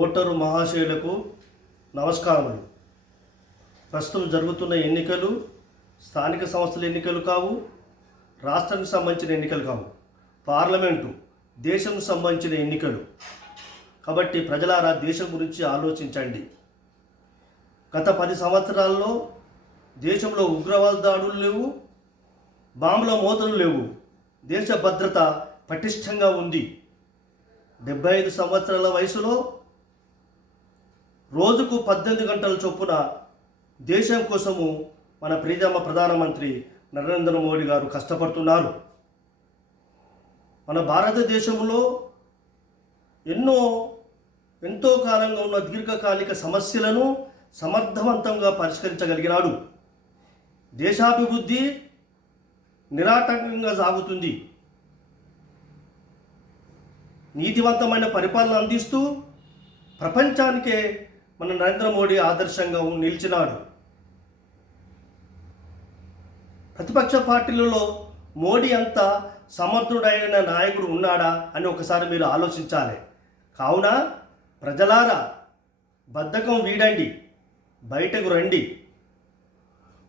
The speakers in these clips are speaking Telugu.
ఓటరు మహాశయులకు నమస్కారములు. ప్రస్తుతం జరుగుతున్న ఎన్నికలు స్థానిక సంస్థల ఎన్నికలు కావు, రాష్ట్రానికి సంబంధించిన ఎన్నికలు కావు, పార్లమెంటు దేశంకు సంబంధించిన ఎన్నికలు. కాబట్టి ప్రజలారా దేశం గురించి ఆలోచించండి. గత 10 సంవత్సరాల్లో దేశంలో ఉగ్రవాద దాడులు లేవు, బాంబుల మోతలు లేవు, దేశ భద్రత పటిష్టంగా ఉంది. 75 సంవత్సరాల వయసులో రోజుకు 18 గంటల చొప్పున దేశం కోసము మన ప్రియతమ ప్రధానమంత్రి నరేంద్ర మోడీ గారు కష్టపడుతున్నారు. మన భారతదేశంలో ఎంతో కాలంగా ఉన్న దీర్ఘకాలిక సమస్యలను సమర్థవంతంగా పరిష్కరించగలిగినాడు. దేశాభివృద్ధి నిరాటంకంగా సాగుతుంది. నీతివంతమైన పరిపాలన అందిస్తూ ప్రపంచానికే మన నరేంద్ర మోడీ ఆదర్శంగా నిలిచినాడు. ప్రతిపక్ష పార్టీలలో మోడీ అంత సమర్థుడైన నాయకుడు ఉన్నాడా అని ఒకసారి మీరు ఆలోచించాలి. కావున ప్రజలారా బద్ధకం వీడండి, బయటకు రండి,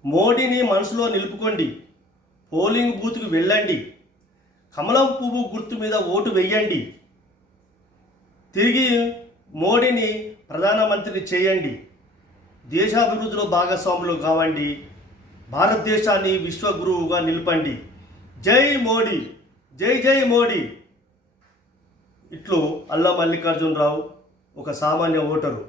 మోడీని మనసులో నిలుపుకోండి, పోలింగ్ బూత్కు వెళ్ళండి, కమలం పువ్వు గుర్తు మీద ఓటు వెయ్యండి, తిరిగి మోడీని ప్రధానమంత్రిని చేయండి, దేశాభివృద్ధిలో భాగస్వాములు కావండి, భారతదేశాన్ని విశ్వగురువుగా నిలపండి. జై మోడీ, జై జై మోడీ. ఇట్లు అల్లా మల్లికార్జునరావు, ఒక సామాన్య ఓటరు.